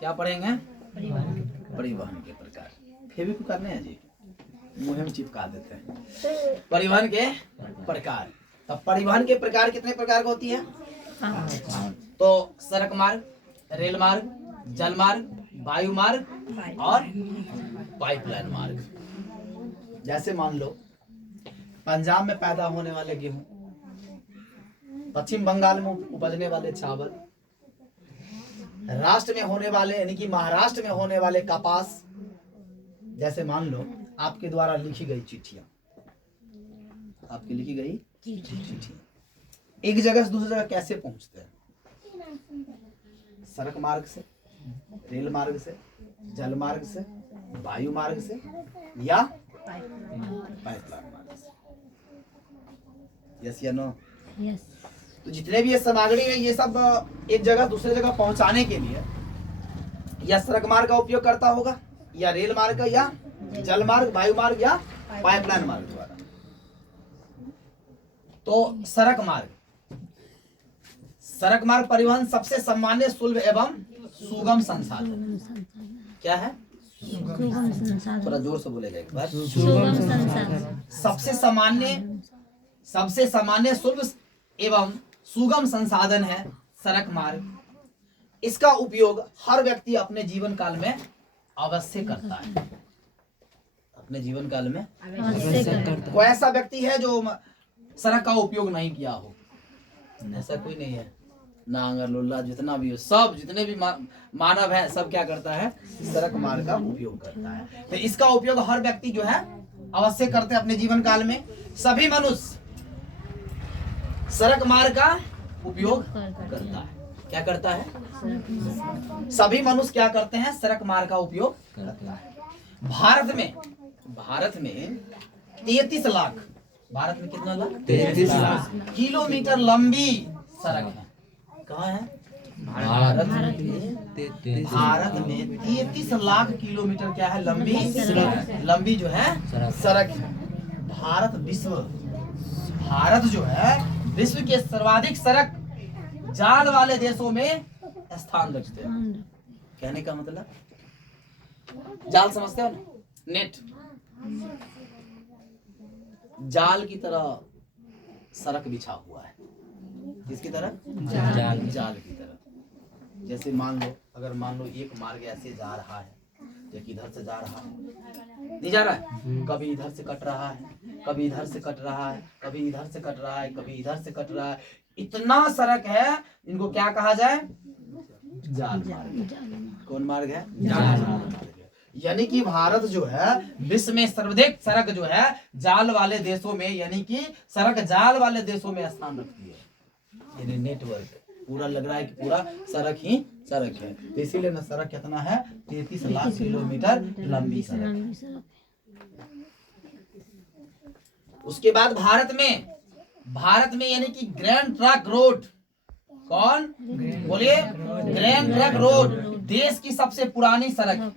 क्या पढ़ेंगे? परिवहन के प्रकार। फेविक्विक करने हैं जी, मुंह में चिपका देते हैं। परिवहन के प्रकार। अब परिवहन के प्रकार कितने प्रकार का होती है? तो सड़क मार्ग, रेल मार्ग, जल मार्ग, वायु मार्ग और पाइपलाइन मार्ग। जैसे मान लो पंजाब में पैदा होने वाले गेहूं, पश्चिम बंगाल में उपजने वाले चावल, राष्ट्र में होने वाले यानी कि महाराष्ट्र में होने वाले कपास। जैसे मान लो आपके द्वारा लिखी गई चिट्ठियां, आपकी लिखी गई चिट्ठी एक जगह से दूसरी जगह कैसे पहुंचते हैं? सड़क मार्ग से, रेल मार्ग से, जल मार्ग से, वायु मार्ग से या पाइपलाइन मार्ग से। यस या नो? यस। तो जितने भी ये सामग्री है ये सब एक जगह दूसरे जगह पहुंचाने के लिए या सड़क मार्ग का उपयोग करता होगा, या रेल मार्ग का, या जल मार्ग, वायु मार्ग या पाइपलाइन मार्ग द्वारा। तो सड़क मार्ग, सड़क मार्ग परिवहन सबसे सामान्य, सुलभ एवं सुगम संसाधन। क्या है? सुगम संसाधन। थोड़ा जोर से बोलेगा एक बार। सुगम संसाधन। सबसे सामान्य सुलभ एवं सुगम संसाधन है सड़क मार्ग। इसका उपयोग हर व्यक्ति अपने जीवन काल में अवश्य करता है। अपने जीवन काल में अवश्य करता है। कोई ऐसा व्यक्ति है जो सड़क का उपयोग नहीं किया हो? ऐसा कोई नहीं है। नांगर लुल्ला जितना भी हो, सब जितने भी मानव है सब क्या करता है? सड़क मार्ग का उपयोग करता है। तो इसका उपयोग हर व्यक्ति जो है अवश्य करते हैं अपने जीवन काल में। सभी मनुष्य सड़क मार्ग का उपयोग करता है। क्या करता है? सभी मनुष्य क्या करते हैं? सड़क मार्ग का उपयोग करता है। भारत में 33 लाख, भारत में कितना लाख? 33 लाख किलोमीटर लंबी सड़क है। कहाँ है? भारत में 33 लाख किलोमीटर क्या है? लंबी जो है सड़क है। भारत जो है विश्व के सर्वाधिक सड़क जाल वाले देशों में स्थान रखते हैं। कहने का मतलब, जाल समझते हो ना? नेट, जाल की तरह सड़क बिछा हुआ है। किसकी तरह? जाल की तरह। जैसे मान लो एक मार्ग ऐसे जा रहा है, एक इधर से जा रहा है, नहीं जा रहा है, कभी इधर से कट रहा है, कभी इधर से कट रहा है, कभी इधर से कट रहा है, कभी इधर से कट रहा है। इतना सड़क है, इनको क्या कहा जाए? जाल मार्ग। कौन मार्ग है? जाल मार्ग। यानी कि भारत जो है विश्व में सर्वाधिक सड़क जो है जाल वाले देशों में, यानी कि सड़क जाल वाले देशों में स्थान रखती है। यानी नेटवर्क पूरा लग रहा है कि पूरा सड़क ही सड़क है। तो इसीलिए ना सड़क कितना है? 33 लाख किलोमीटर लंबी सड़क है। उसके बाद भारत में यानी कि ग्रैंड ट्रक रोड, कौन बोलिए? ग्रैंड ट्रक रोड देश की सबसे पुरानी सड़क।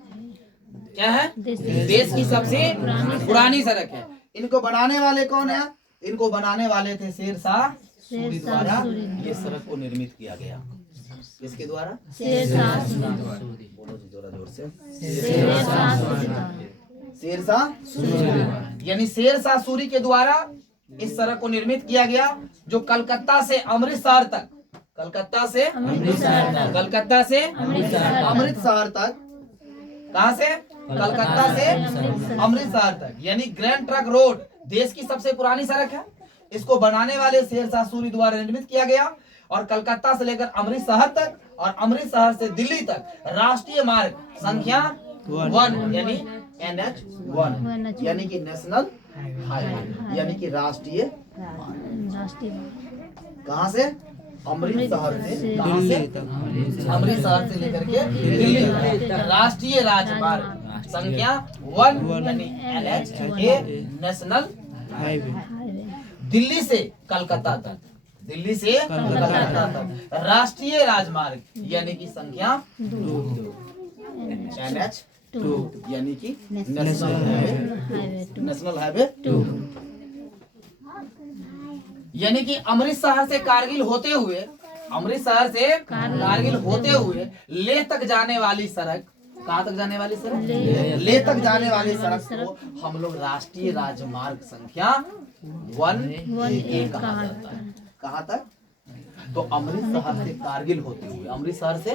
क्या है? देश की सबसे पुरानी सड़क है। इनको बनाने वाले कौन है? इनको बनाने वाले थे शेरशाह सूरी द्वारा ये सड़क को निर्मित किया गया। किसके द्वारा? बोलो जी जोरा जोर से। शेरशाह सूरी, यानी शेरशाह सूरी के द्वारा इस सड़क को निर्मित किया गया, जो कलकत्ता से अमृतसर तक, अमृतसर तक, कहाँ से? कलकत्ता से अमृतसर तक, यानी ग्रैंड ट्रक रोड देश की सबसे पुरानी सड़क है। इसको बनाने वाले शेरशाह सूरी द्वारा निर्मित किया गया और कलकत्ता से लेकर अमृतसर तक और अमृतसर से दिल्ली तक राष्ट्रीय मार्ग संख्या 1 यानी NH1 यानी कि नेशनल हाईवे, यानी कि राष्ट्रीय मार्ग। कहाँ से? अमृतसर से, कहाँ से? अमृतसर से लेकर के दिल्ली तक राष्ट्रीय राजमार्ग संख्या 1 यानी NH नेशनल हाईवे। दिल्ली से कलकत्ता तक, राष्ट्रीय राजमार्ग यानी कि संख्या 2 NH2 यानी कि नेशनल हाईवे 2, यानी कि अमृतसर से कारगिल होते हुए अमृतसर से कारगिल होते हुए लेह तक जाने वाली सड़क, कहाँ तक जाने वाली सड़क? लेह तक जाने वाली सड़क को हम लोग राष्ट्रीय राजमार्ग संख्या 1A कहा जाता है। कहाँ तक? तो अमृतसर से कारगिल होते हुए, अमृतसर से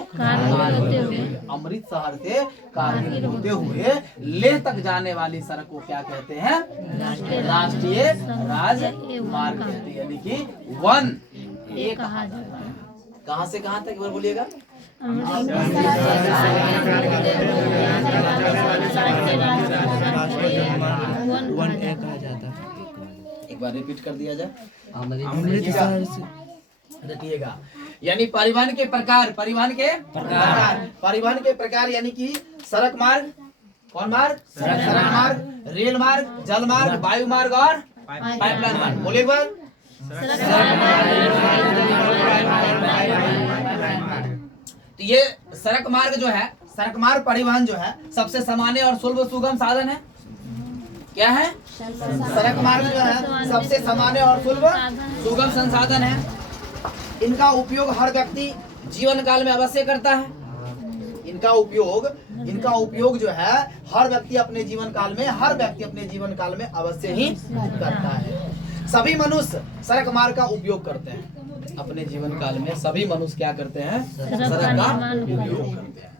अमृतसर से कारगिल होते हुए लेह तक जाने वाली सड़क को क्या कहते हैं? राष्ट्रीय राजमार्ग कहते हैं, यानी कि 1A कहा जाता है। कहाँ से कहाँ तक एक बार बोलिएगा? एक बार रिपीट कर दिया जाए। अमृतसर से रखिएगा, यानी परिवहन के प्रकार, परिवहन के प्रकार यानी कि सड़क मार्ग, कौन मार्ग? सड़क मार्ग, रेल मार्ग, जल मार्ग, वायु मार्ग और पाइपलाइन मार्ग। बोलिए एक बार। तो ये सड़क मार्ग जो है, सड़क मार्ग परिवहन जो है सबसे सामान्य और सुलभ सुगम साधन है। क्या है? सड़क मार्ग जो है सबसे सामान्य और सुलभ सुगम संसाधन है। इनका उपयोग हर व्यक्ति जीवन काल में अवश्य करता है। इनका उपयोग जो है हर व्यक्ति अपने जीवन काल में अवश्य ही करता है। सभी मनुष्य सड़क मार्ग का उपयोग करते हैं अपने जीवन काल में। सभी मनुष्य क्या करते हैं? सड़क का उपयोग करते हैं।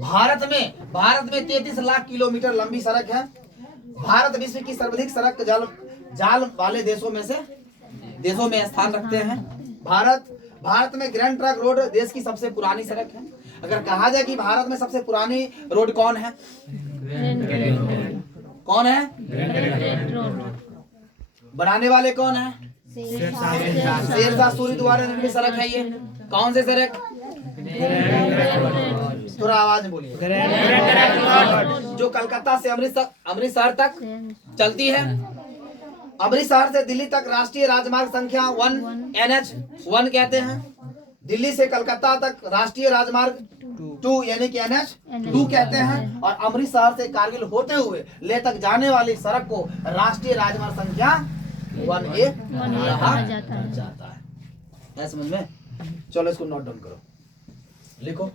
भारत में 33 लाख किलोमीटर लंबी सड़क है। भारत विश्व की सर्वाधिक सड़क जाल वाले देशों में स्थान रखते हैं। भारत में ग्रैंड ट्रंक रोड देश की सबसे पुरानी सड़क है। अगर कहा जाए कि भारत में सबसे पुरानी रोड कौन है? कौन है? बनाने वाले कौन है? शेरशाह सूरी द्वारा निर्मित सड़क है ये। कौन से सड़क? थोड़ा आवाज में बोलिए। जो कलकत्ता से अमृतसर तक चलती है। अमृतसर से दिल्ली तक राष्ट्रीय राजमार्ग संख्या 1 NH 1 कहते हैं। दिल्ली से कलकत्ता तक राष्ट्रीय राजमार्ग 2 यानी कि NH 2 कहते हैं। और अमृतसर से कारगिल होते हुए लेह तक जाने वाली सड़क को राष्ट्रीय राजमार्ग संख्या 1A कहा जाता है। है समझ में? चलो इसको नोट डाउन करो, लिखो।